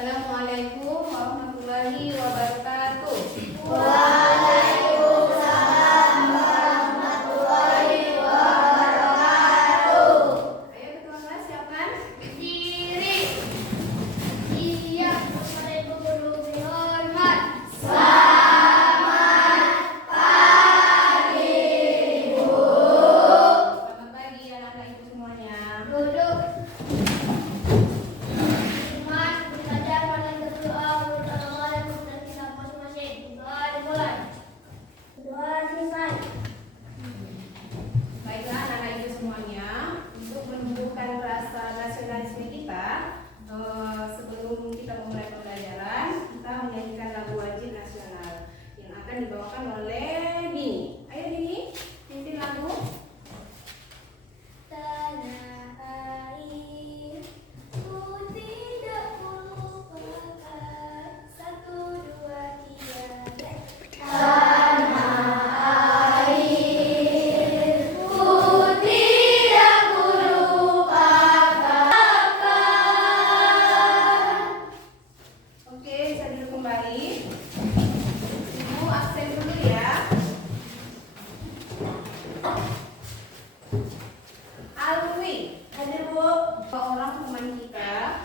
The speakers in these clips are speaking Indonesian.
Assalamualaikum warahmatullahi wabarakatuh. Waalaikumsalam warahmatullahi wabarakatuh. Ayo ketua kelas siapkan Berdiri. Iya, kepada ibu guru hormat. Selamat pagi anak-anak ibu semuanya. Duduk. Mas, belajar pada berdoa, berdoa dan kita masing-masing. Doa dimulai. Doa selesai. Baiklah anak-anak ibu semuanya, untuk menumbuhkan rasa nasionalisme kita, sebelum kita memulai pembelajaran, kita menyanyikan lagu wajib nasional yang akan dibawakan oleh Dini. Ayo Dini, pimpin lagu. Tanah air, ku tidak melupakan. 1, 2, 3. Tanah air, ku tidak melupakan. Oke, bisa duduk kembali. Ibu absen dulu ya. Alwi, hadir Bu. Dua orang teman kita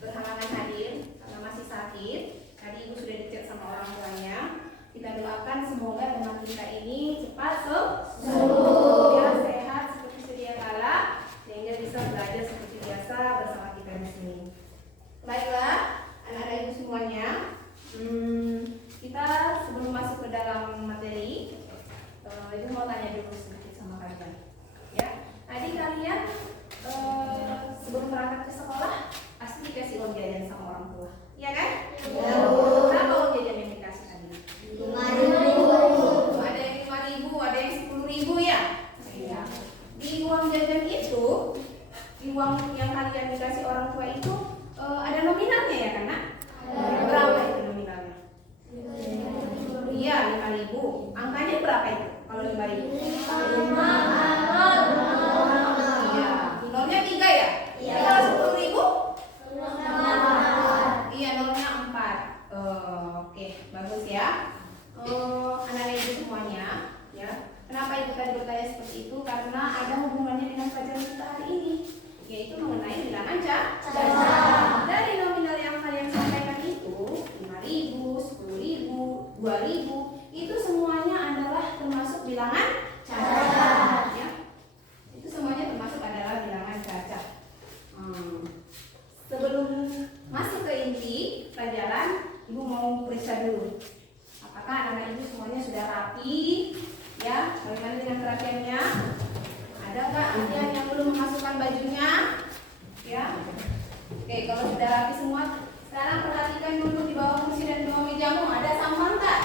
berhalangan hadir karena masih sakit. Tadi Ibu sudah dicek sama orang tuanya. Kita doakan semoga teman kita ini cepat sembuh, ya, sehat seperti sedia kala, sehingga bisa belajar seperti biasa bersama kita di sini. Baiklah, anak-anak ibu semuanya, kita sebelum masuk ke dalam materi, ibu mau tanya dulu sedikit sama kalian. Ya, tadi kalian sebelum berangkat ke sekolah pasti dikasih uang jajan sama orang tua, iya kan? Berapa uang jajan yang dikasih tadi? 5.000. Ada yang 5.000, ada yang 10.000 ya? Iya. Di uang jajan itu, di uang yang kalian dikasih orang tua itu ada nominalnya ya kan, Nak? Berapa itu nominalnya? Iya, 5.000. Angkanya berapa itu kalau 5.000? Iya. Nolnya 3 ya? Iya. Kalau 10.000? Iya, nolnya 4. Oke, bagus ya. Anak-anak ibu semuanya, ya. Kenapa ibu tadi bertanya seperti itu? Karena ada hubungannya dengan pelajaran kita hari ini, yaitu mengenai bilangan cacat. Dari nominal yang kalian sampaikan itu, 5.000, 10.000, 2.000, itu semuanya adalah termasuk bilangan cacat. Ya. Itu semuanya termasuk adalah bilangan cacat. Sebelum masuk ke inti pelajaran, ibu mau periksa dulu. Apakah anak-anak ibu semuanya sudah rapi? Ya, bagaimana dengan kerapiannya? Ada nggak kalian yang belum memasukkan bajunya? Ya. Oke, kalau sudah rapi semua, sekarang perhatikan dulu di bawah kursi dan di bawah mejamu ada sampah nggak?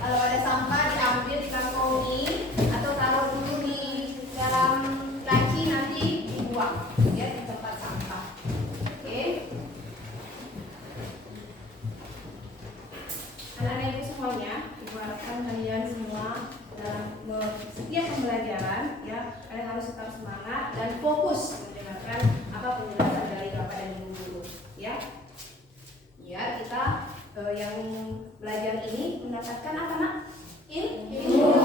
Kalau ada sampah diambil di kantongi atau taruh dulu di dalam laci, nanti dibuang ya di tempat sampah. Oke. Anak-anak ibu semuanya, ibu harapkan kalian semua dalam setiap pembelajaran ya, kalian harus tetap semangat dan fokus mendengarkan apa penjelasan dari Bapak dan Ibu guru ya. Ya, kita yang belajar ini mendapatkan apa, Nak? Ilmu.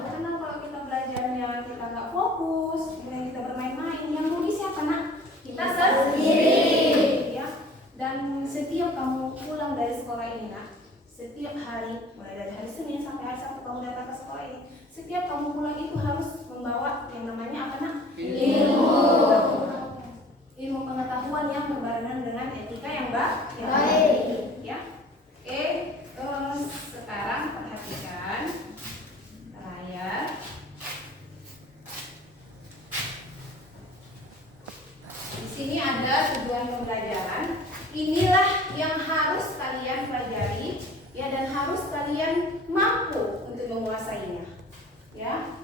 Karena kalau kita belajarnya kita nggak fokus, kemudian kita bermain-main, yang rugi siapa, Nak? Kita sendiri. Ya. Dan setiap kamu pulang dari sekolah ini, Nak, setiap hari, mulai dari hari Senin sampai hari Sabtu kamu datang ke sekolah ini, setiap kamu pulang itu harus membawa yang namanya apa, Nak? Ilmu pengetahuan yang berbarengan dengan etika yang baik. Ya. Oke, sekarang perhatikan layar. Di sini ada tujuan pembelajaran. Inilah yang harus kalian pelajari ya, dan harus kalian mampu untuk menguasainya. Ya.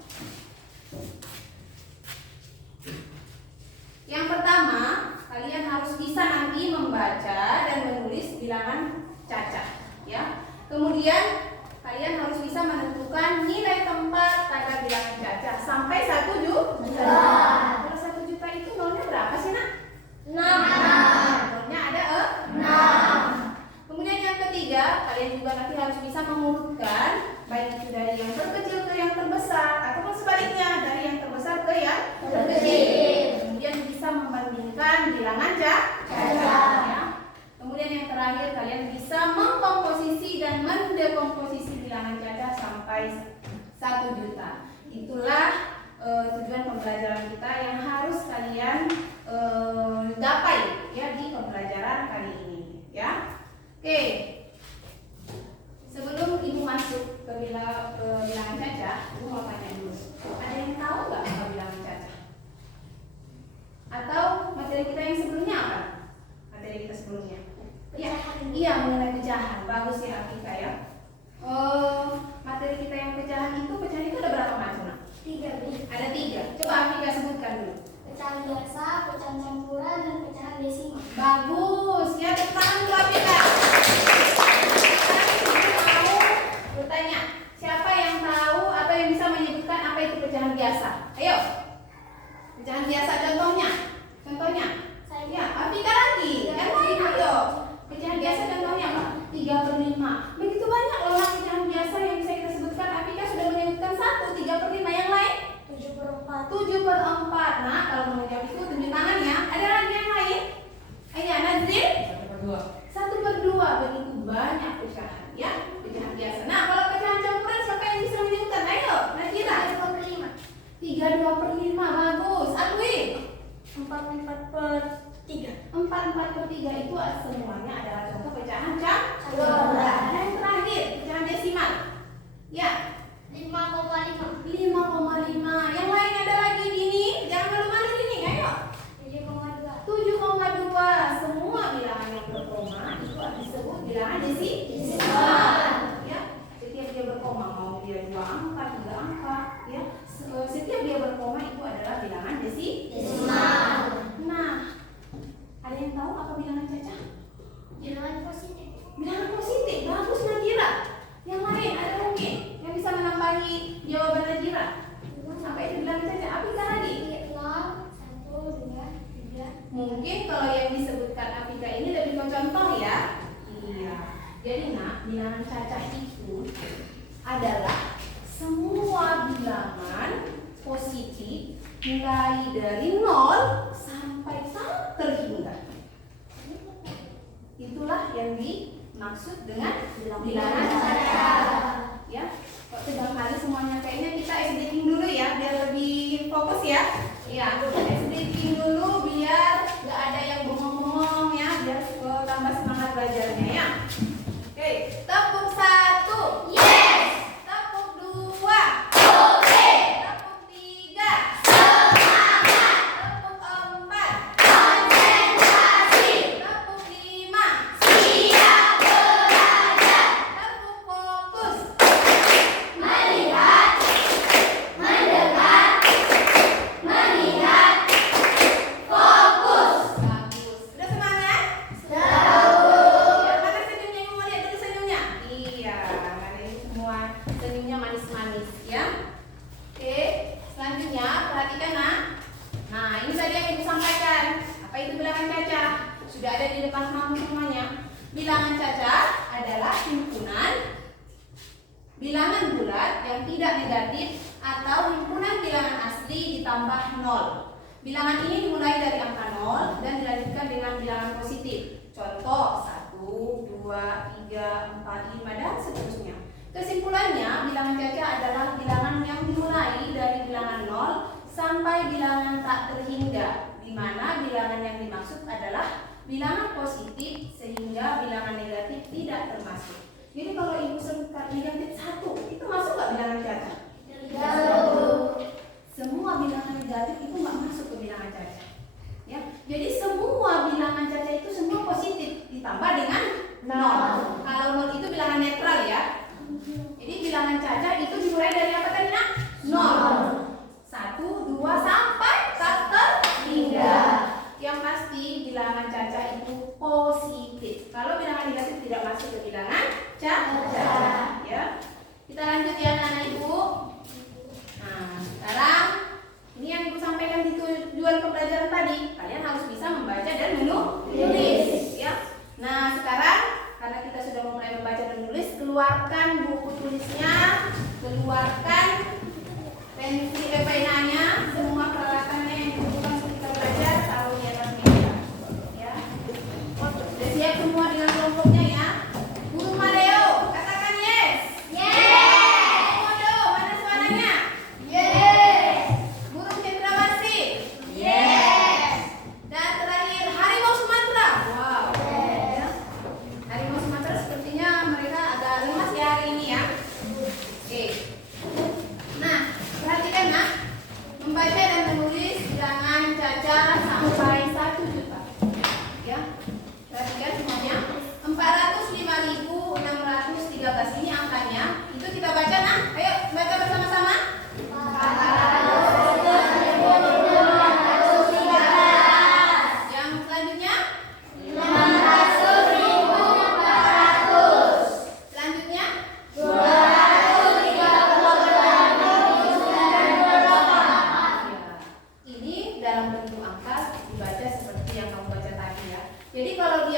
Yang pertama, kalian harus bisa nanti membaca dan menulis bilangan cacat, ya. Kemudian kalian harus bisa menentukan nilai tempat pada bilangan cacat sampai 1 juta. Kalau 1 juta itu nolnya berapa sih, Nak? 6. Nolnya ada 6. bilangan cacat. Ya. Kemudian yang terakhir, kalian bisa mengkomposisi dan mendekomposisi bilangan cacat sampai 1 juta. Itulah tujuan pembelajaran kita yang harus kalian gapai ya di pembelajaran kali ini. Ya, oke. Sebelum ibu masuk ke bilangan cacat, ibu mau tanya dulu. Ada yang tahu nggak apa bilangan cacat? Atau materi kita yang sebelumnya apa? Materi kita sebelumnya? Iya, mengenai pecahan. Bagus ya Afika ya. Materi kita yang pecahan itu ada berapa macam? 3. Ada 3. Coba Afika sebutkan dulu. Pecahan biasa, pecahan campuran, dan pecahan desimal. Bagus. Ya, tepuk tangan dulu Afika. Bertanya, siapa yang tahu atau yang bisa menyebutkan apa itu pecahan biasa? Ayo. Pecahan biasa contohnya. Ya, Afika lagi. Yang lain ayo. Pecahan biasa contohnya apa? 3/5. Begitu banyak loh pecahan biasa yang bisa kita sebutkan. Afika sudah menyebutkan 1, 3/5. Yang lain? 7/4. 7/4. Nah, kalau mau jawab itu tunjuk tangannya. Ada lagi yang lain? Ayo, Nazril? 1/2. Begitu banyak pecahan ya. Pecahan biasa. Nah, kalau pecahan campuran siapa yang bisa menyebutkan? Ayo, Nazila. 3/5. 3/2/5. Bagus. Alwi? 4/4/3. 4/4/3 itu semuanya adalah contoh pecahan campuran. Dan yang terakhir, pecahan desimal. Ya, 5,5. 5,5. Yang lain ada lagi Dini? Jangan malu-malu Dini. Ayo. 7,2. 7,2. Semua bilangan yang berkoma itu disebut bilangan desimal. Ya, setiap dia berkoma, mau dia 2 angka, 3 angka, ya, setiap dia berkoma itu adalah bilangan desimal. Nah, ada yang tahu apa bilangan cacat? Bilangan positif. Bilangan positif. Bagus Najira. Yang lain ada mungkin yang bisa menambahi jawaban Najira? Apa itu bilangan cacat? Apa lagi? 0, 1, 2, 3. Mungkin kalau yang disebutkan Afika ini lebih ke contoh ya. Iya. Jadi nak, bilangan cacat itu adalah semua bilangan positif mulai dari 0 sampai tak terhingga. Itulah yang dimaksud dengan bilangan cacat. Ya. Kok tegang kali semuanya, kayaknya kita SDing dulu ya biar lebih fokus ya. Iya, SDing dulu biar nggak ada yang bengong-bengong ya, biar tambah semangat belajarnya ya. Oke, tepuk 1. Yes. Tepuk 2. Oke. Tepuk 3. Semangat. Tepuk 4. Konsentrasi. Tepuk 5. Siap belajar. Tepuk fokus. Melihat. Mendengar. Mengingat. Fokus. Bagus. Udah semangat? Tahu. Ya, mana senyumnya? Ibu mau lihat dulu senyumnya. Iya, mana ini semua senyumnya manis-manis ya. Oke, selanjutnya perhatikan nak. Nah, ini tadi yang ibu sampaikan. Apa itu bilangan cacat? Sudah ada di depan kamu semuanya. Bilangan cacat adalah himpunan bilangan bulat yang tidak negatif atau himpunan bilangan asli ditambah 0. Bilangan ini dimulai dari angka 0 dan dilanjutkan dengan bilangan positif. Contoh 1, 2, 3, 4, 5 dan seterusnya. Kesimpulannya, bilangan cacat adalah bilangan yang dimulai dari bilangan 0 sampai bilangan tak terhingga, di mana bilangan yang dimaksud adalah bilangan positif sehingga bilangan negatif tidak termasuk. Jadi kalau ibu sebutkan negatif 1, itu masuk nggak bilangan cacat? Semua bilangan negatif itu nggak masuk ke bilangan cacat. Ya, jadi semua bilangan cacat itu semua positif ditambah dengan 0. Kalau 0 itu bilangan netral ya. Jadi bilangan cacat itu dimulai dari apa tadi nak? 0. 1, 2 sampai tak terhingga. Yang pasti bilangan cacat itu positif. Kalau bilangan negatif tidak masuk ke bilangan cacat. Ya. Kita lanjut ya anak-anak ibu. Nah, sekarang ini yang ibu sampaikan di tujuan pembelajaran tadi. Kalian harus bisa membaca dan menulis. Ya. Nah, sekarang karena kita sudah mulai membaca dan menulis, keluarkan buku tulisnya, keluarkan pensil penanya, semua peralatannya yang dibutuhkan untuk kita belajar, taruh di atas meja.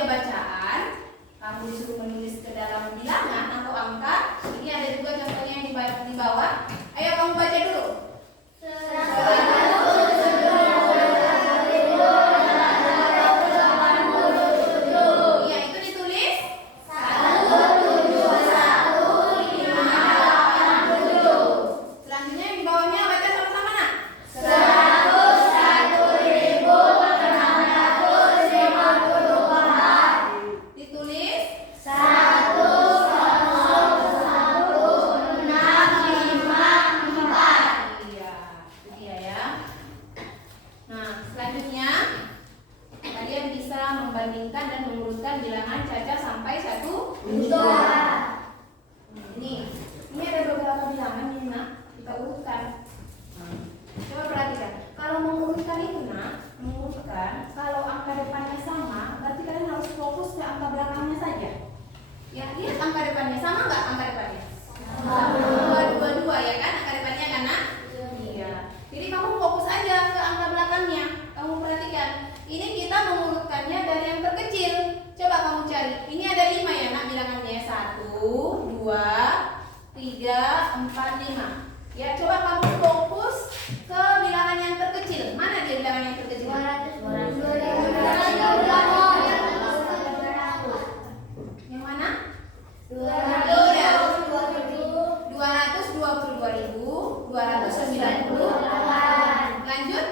dia bacaan, kamu disuruh menulis ke dalam bilangan atau angka. Ini ada juga contohnya yang di bawah. Ayo kamu baca dulu. Iya, itu ditulis. Selanjutnya yang di bawahnya baca sama-sama nak. Ditulis. Iya, itu dia ya. Nah, selanjutnya kalian bisa membandingkan dan mengurutkan bilangan Caca sampai 1. Ini ada beberapa bilangan nih nak, kita urutkan. Coba perhatikan, kalau mengurutkan itu nak, kalau angka depannya sama, berarti kalian harus fokus ke angka belakangnya saja. Ya, lihat angka depannya sama nggak angka depannya? Dua ya kan, angka depannya kan nak? Iya. Jadi kamu fokus aja ke angka belakangnya. Kamu perhatikan, ini kita mengurutkannya dari yang terkecil. Coba kamu cari, ini ada 5 ya nak bilangannya. 1, 2, 3, 4, 5. Ya, coba kamu fokus ke bilangan yang terkecil. Mana dia bilangan yang terkecil? 200. Yang mana? 222.298. Lanjut. Lanjut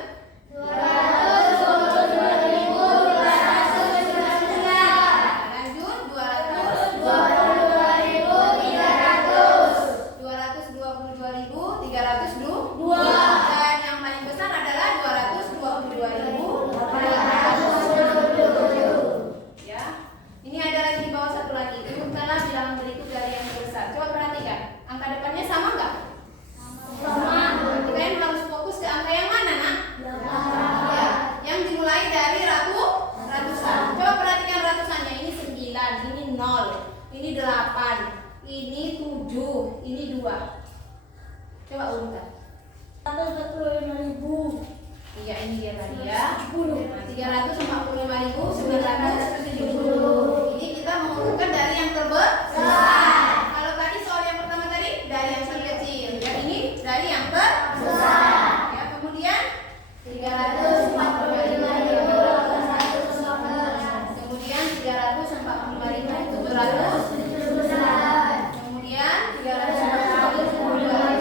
222.302. Dan yang paling besar adalah 220.800. Ya. Ini ada lagi di bawah satu lagi. Urutkanlah bilangan berikut dari yang terbesar. Coba perhatikan. Angka depannya sama nggak? Kalian harus fokus ke angka yang mana nak? Ya, yang dimulai dari ratusan. Coba perhatikan ratusannya. Ini 9, ini 0, ini 8, ini 7, ini 2. Coba urutkan. 145.000. Iya, ini dia tadi ya. 345.970. Ini kita mengurutkan dari yang terbesar. Kalau tadi soal yang pertama tadi dari yang terkecil. Ya, ini dari yang terbesar. Ya, kemudian 345.800. Kemudian 345.700. Kemudian 345.700.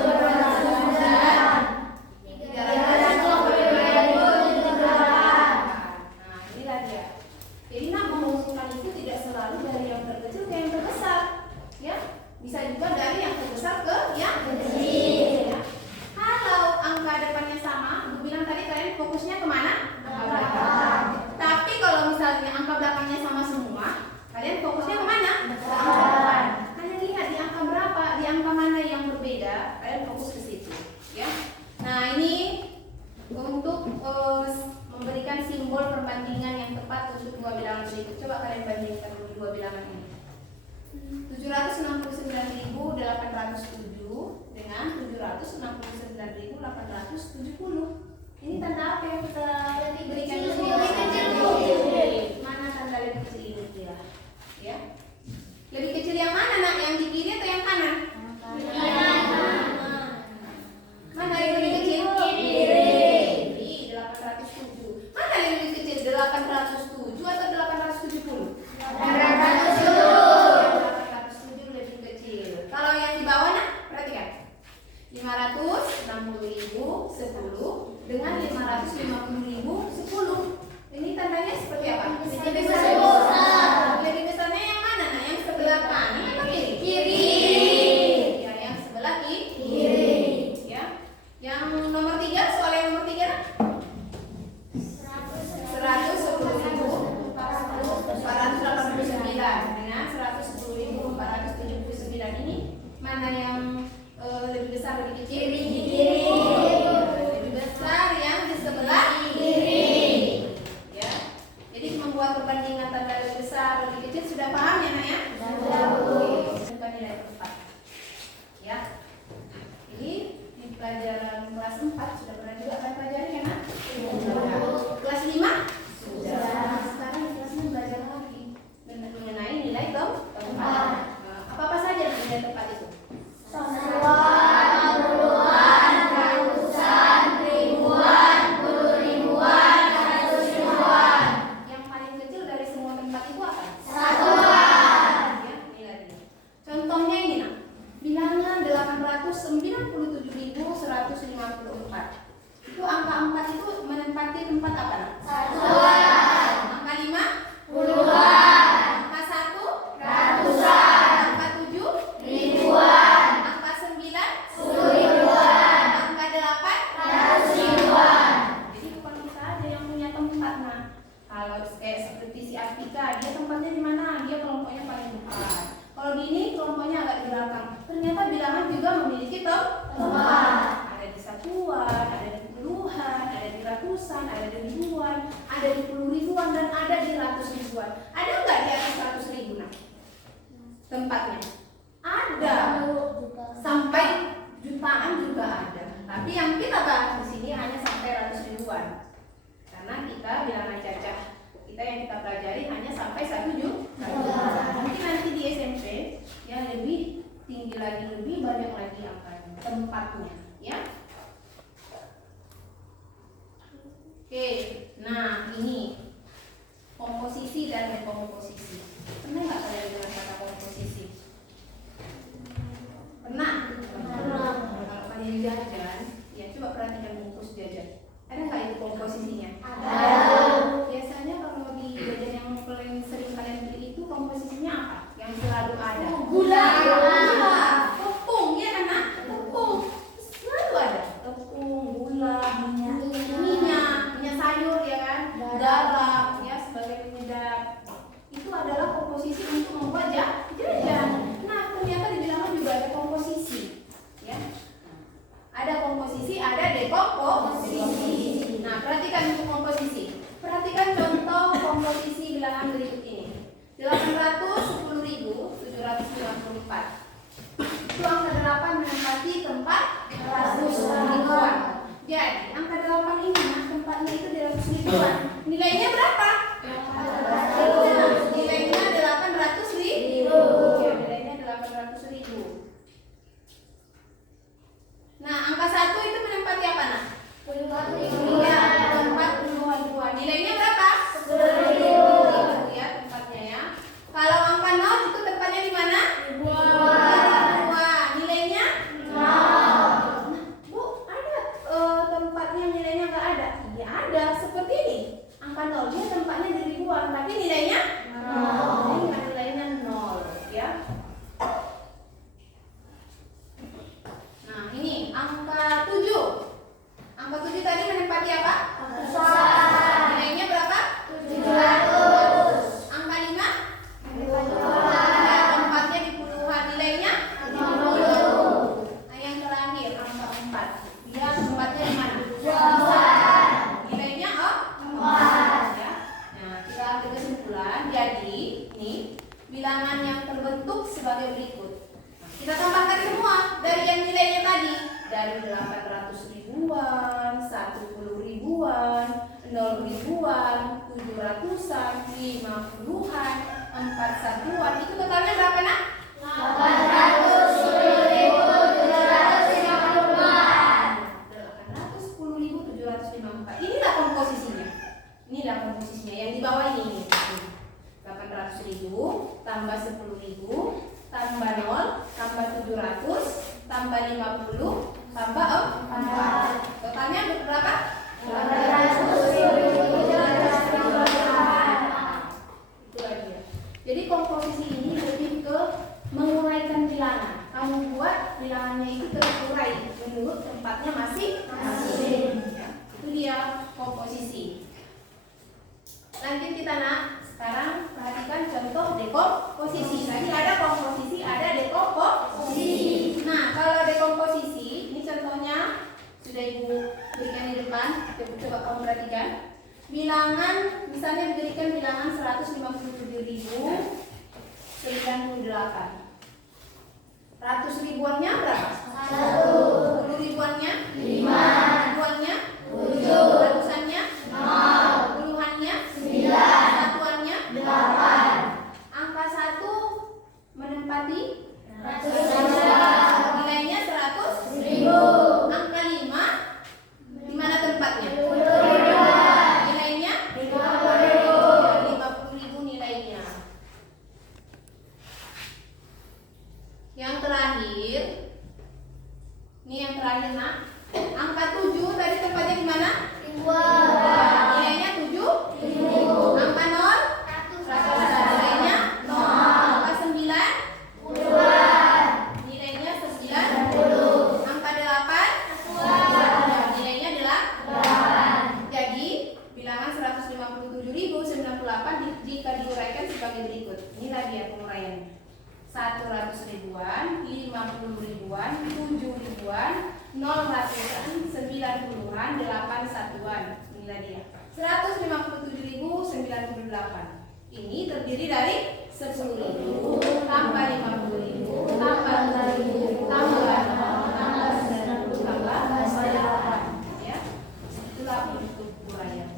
Nah, inilah dia. Jadi nak mengusulkan itu tidak selalu dari yang terkecil ke yang terbesar, ya. Bisa juga dari yang terbesar ke yang kecil. Ya. Kalau angka depannya sama, Ibu bilang tadi kalian fokusnya kemana? Angka belakang. Tapi kalau misalnya angka belakangnya sama semua, kalian fokusnya kemana? Ke angka depan. Hanya lihat di angka berapa, di angka mana yang berbeda, kalian fokus ke situ, ya. Nah, ini untuk memberikan simbol perbandingan yang tepat untuk dua bilangan berikut. Coba kalian bandingkan dua bilangan ini. 769.807 dengan 769.870. Ini tanda apa yang kita berikan di sini? Mana tanda lebih kecil ini dia? Ya. Lebih kecil yang mana nak? Yang di kiri atau yang kanan? Mana yang lebih kecil? Kiri. 807. Mana yang lebih kecil? 807 atau 870? 807 lebih kecil. Kalau yang di bawah nak, perhatikan. 560.010 dengan 550.010. Ini tandanya seperti apa? Lebih besar. Lebih besarnya yang mana? Nah, yang sebelah kanan atau kiri? Kiri. Ya, yang sebelah kiri. Ya. Yang nomor 3, soal yang nomor 3 nak? 110.489 dengan 110.479. Ini mana yang lebih besar, lebih kecil? Kiri. Lebih besar yang di sebelah kiri. Ya. Jadi membuat perbandingan tanda lebih besar, lebih kecil sudah paham ya nak ya? Bukan nilai 4. Ya. Ini di pelajaran kelas 4 sudah pernah juga kalian pelajari kan nak? Kelas 5? Sudah. Sekarang di kelas 6 belajar lagi. seperti si Artika, dia tempatnya di mana? Dia kelompoknya paling depan. Kalau gini kelompoknya agak di belakang. Ternyata bilangan juga memiliki tempat. Ada di satuan, ada di puluhan, ada di ratusan, ada di ribuan, ada di 10.000-an, dan ada di ratus ribuan. Ada nggak di atas 100.000 nah? Tempatnya ada, sampai jutaan juga ada. Tapi yang kita bahas di sini hanya sampai ratus ribuan. Karena kita bilangan cacah kita yang kita pelajari hanya sampai 1 juta. Mungkin nanti di SMP yang lebih tinggi lagi, lebih banyak lagi angkanya, tempatnya, ya. Oke, nah ini komposisi dan dekomposisi. Pernah nggak kalian dengar kata komposisi? Pernah? Kalau kalian jajan, ya coba perhatikan bungkus jajan. Ada nggak itu komposisinya? Ada. Biasanya kalau di jajan yang paling sering kalian beli itu komposisinya apa? Yang selalu ada? Gula. Tepung, ya kan? Nak? Tepung. Selalu ada. Tepung, gula, minyak sayur, ya kan? Garam, ya sebagai penyedap. Itu adalah komposisi untuk membuat jajan. Nah, ternyata di bilangan juga ada komposisi, ya. Ada komposisi, ada dekomposisi. Nah, perhatikan untuk komposisi. Perhatikan contoh komposisi bilangan berikut ini. 810.754. Itu angka 8 menempati tempat 100 ribuan. Jadi, angka 8 ini tempatnya itu di 100 ribuan. Nilainya berapa? Nilainya 800.000. Ya, nilainya 800.000. Nah, angka 1 itu menempati apa, nak? Iya, tempat puluhan ribuan. Nilainya berapa? 10.000. Ya, tempatnya ya. Kalau angka 0 itu tempatnya di mana? Ribuan. Nilainya? 0. Nah, Bu, ada tempatnya nilainya nggak ada? Iya ada, seperti ini. Angka 0 dia tempatnya di ribuan, tapi nilainya 0. Ini nilainya 0, ya. Nah, ini angka 7. Angka 7 tadi menempati apa? Nilainya berapa? 700. Angka 5? Tempatnya di puluhan. Nilainya 50. Nah, yang terakhir angka 4. Dia tempatnya di mana? Nilainya 4. Ya. Nah, kita ambil kesimpulan. Jadi, ini bilangan yang terbentuk sebagai berikut. Kita tambahkan semua dari yang nilainya tadi. Dari 800 ribuan, 10 ribuan, 0 ribuan, 700-an, 50-an, 4 satuan. Itu totalnya berapa, nak? 810.754. Inilah komposisinya. Inilah komposisinya yang di bawah ini. 800.000 tambah 10.000 tambah 0 tambah 700 tambah 50 tambah 4. Totalnya berapa? 800.754. Itulah dia. Jadi komposisi ini lebih ke menguraikan bilangan. Kamu buat bilangannya itu terurai menurut tempatnya masing-masing. Ya, itu dia komposisi. Lanjut kita, nak. Sekarang perhatikan contoh dekomposisi. Tadi ada komposisi, ada dekomposisi. Nah, kalau dekomposisi, ini contohnya sudah Ibu berikan di depan. Coba kamu perhatikan. Bilangan, misalnya diberikan bilangan 157.098. 100 ribuannya berapa? 1. 10 ribuannya? 5. Ribuannya? 7. Ratusannya? 0. Puluhannya? 9. Satuannya? 8. Angka 1 menempati? 100. Nilainya 100.000. Angka 5 di mana tempatnya? Nilainya? 50.000. 50.000 jika diuraikan sebagai berikut. Inilah dia penguraiannya. 100 ribuan, 50 ribuan, 7 ribuan, 0 ratusan, 9 puluhan, 8 satuan. Inilah dia. 157.098. Ini terdiri dari 10.000 tambah 50.000 tambah 100.000 tambah 0 tambah 90 tambah 8. Ya, itulah bentuk uraian.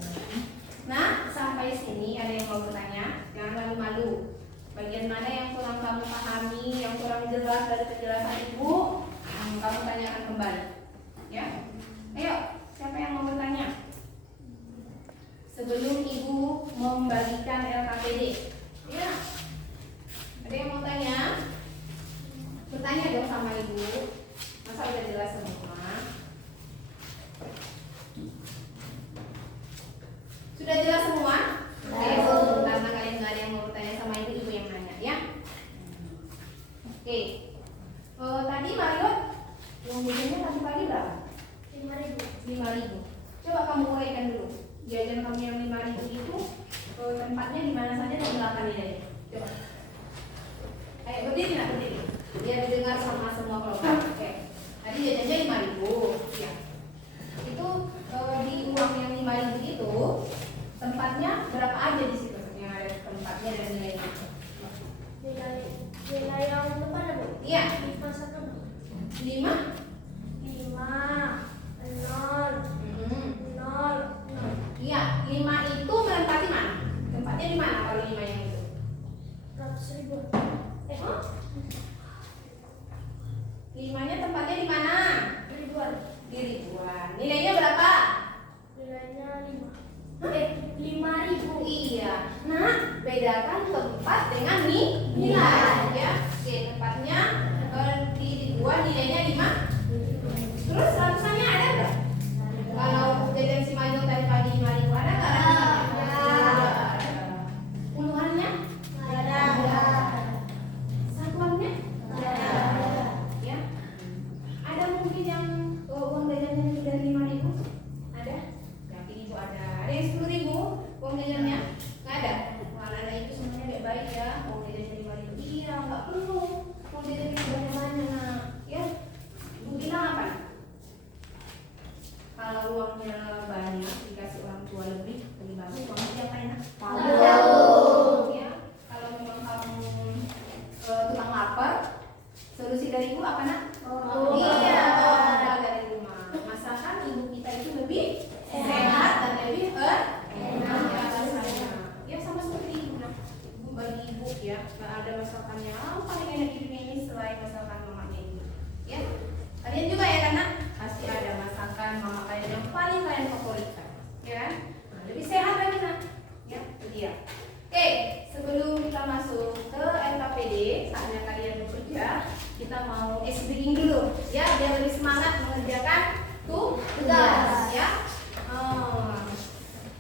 Nah, sampai sini ada yang mau bertanya? Jangan malu-malu. Bagian mana yang kurang kamu pahami, yang kurang jelas dari penjelasan ibu, kamu tanyakan kembali. Ya, ayo, siapa yang mau bertanya? Sebelum ibu membagikan LKPD, ya, ada yang mau tanya? Bertanya dong sama ibu. Masa udah jelas semua? Sudah jelas semua? Oke, karena kalian nggak ada yang mau bertanya sama ibu yang nanya, ya. Oke, tadi Mario, uang jajannya tadi pagi berapa? 5.000. Coba kamu uraikan dulu. Jajan kamu yang 5.000 itu tempatnya di mana saja dan berapa nilainya? Coba. Kayak berdiri, nak berdiri. Biar didengar sama semua kelompok. Oke. Tadi jajannya 5.000. Ya. Itu di uang yang 5.000 itu tempatnya berapa aja di situ? Yang ada tempatnya dan nilainya. Nilai yang depan ada, Bu? Iya. 5 1. 5. 0. Iya, 5 itu menempati mana? Tempatnya di mana kalau 5 yang itu? 100.000. 5-nya tempatnya di mana? Ribuan. Di ribuan. Nilainya berapa? Nilainya 5.000. Iya. Nah, bedakan tempat dengan nilai ya. Oke, tempatnya di ribuan, nilainya 5. Terus ratusannya ada nggak? Kalau jajan si Majong tadi pagi 5.000 ada nggak ratusannya? Ada. Puluhannya? Ada. Satuannya? Ada. Ya. Ada mungkin yang uang jajannya lebih dari 5.000? Ada? Yakin ibu ada. Ada yang 10.000 uang jajannya? Nggak ada. Kalau ada itu semuanya baik-baik ya. Uang jajannya 5.000. Iya, nggak perlu. Uang jajannya banyak-banyak. Ya. Ibu bilang apa? Kalau uangnya banyak dikasih orang tua lebih bagus. Uangnya diapain? Tabung. Ya. Kalau memang kamu tukang lapar, solusi dari ibu apa nak? Iya, bawa bekal dari rumah. Masakan ibu kita itu lebih sehat dan lebih enak rasanya. Ya sama seperti ibu nak. Ibu bagi ibu ya, nggak ada masakannya paling enak di dunia ini selain masakan mamanya ibu. Ya, kalian juga ya kan nak? Pasti ada masakan mama kalian yang paling kalian favoritkan, ya kan? Nah, lebih sehat lagi nak. Ya, itu dia. Oke, sebelum kita masuk ke LKPD, saatnya kalian bekerja. Kita mau ice breaking dulu, ya, biar lebih semangat mengerjakan tugas, ya.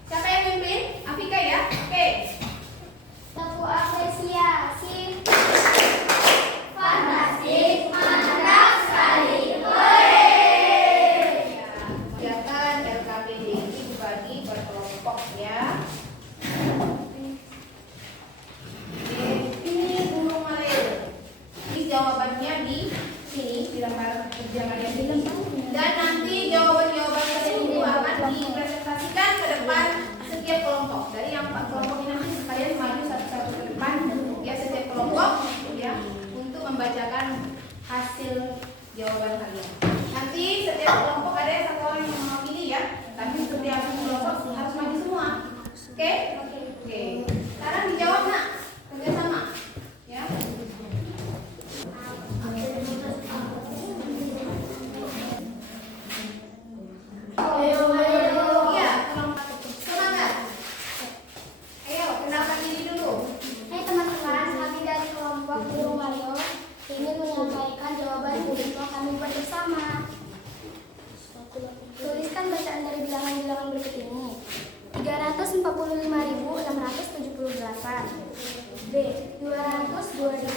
Siapa yang mimpin? Afika ya. Oke. Satu apresiasi. Fantastik, mantap sekali. Kerjakan LKPD ini dibagi per kelompok ya. Ini burung maleo. Ini jawabannya di sini di lembar kerja kalian ini. Dan nanti jawaban-jawaban kalian itu akan dipresentasikan ke depan setiap kelompok. Dari yang 4 kelompok ini nanti kalian maju satu-satu ke depan ya setiap kelompok ya untuk membacakan hasil jawaban kalian. Nanti setiap kelompok ada satu orang yang mewakili ya. Tapi setiap kelompok harus maju semua. Oke? Oke. Sekarang dijawab nak. Kerjasama. Ya. Iya, semangat. Ayo, kenalkan diri dulu. Hai teman-teman, kami dari kelompok burung maleo ingin menyampaikan jawaban yang kami buat bersama. Tuliskan bacaan dari bilangan-bilangan berikut ini. 345.678. B. 202.000.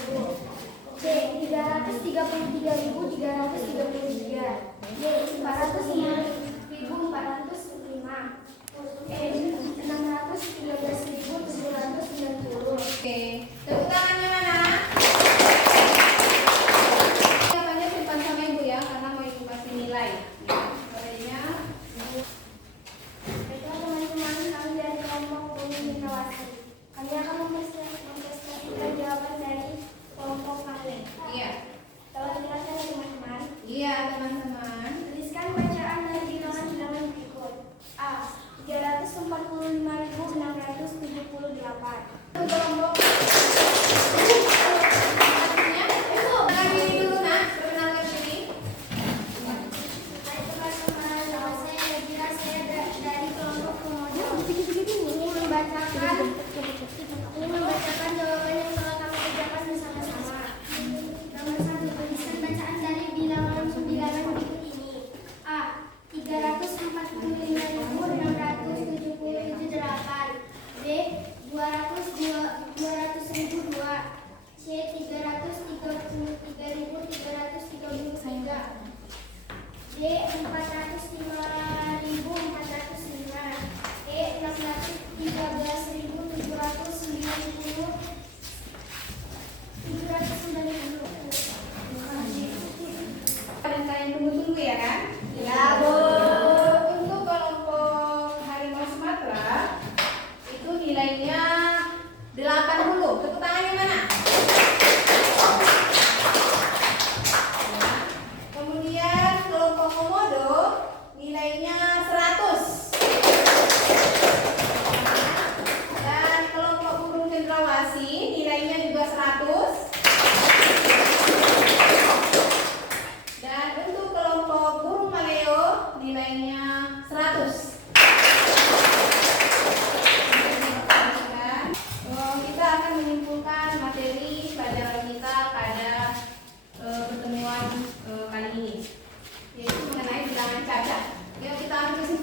C. 333.333. D. 405.405. E. 613.709. Kami akan mempresentasikan jawaban dari kelompok Male. Iya. Dapat dijelaskan ya teman-teman? Iya, teman-teman. Tuliskan bacaan dari bilangan berikut. A. 345.678. Kelompok Perkenalkan diri dulu, Nak. Perkenalkan diri. Hai teman-teman, nama saya Regina, saya dari kelompok Komodo. Ingin membacakan jawaban yang telah kami kerjakan bersama-sama. Nomor 1, tuliskan bacaan dari bilangan berikut ini. A. 345.678. B. 200.002. C. 333.333. D. 405.405. E. 613.790. Dan kalian tunggu-tunggu ya kan? Ya, Bu. Untuk kelompok harimau Sumatera itu nilainya 80. Tepuk tangannya mana? Ya. Kemudian kelompok komodo nilainya 100. Dan kelompok burung cendrawasih nilainya juga 100. Dan untuk kelompok burung maleo nilainya 100. Kita akan menyimpulkan materi pelajaran kita pada pertemuan kali ini, yaitu mengenai bilangan cacat. Yuk kita ambil kesimpulan.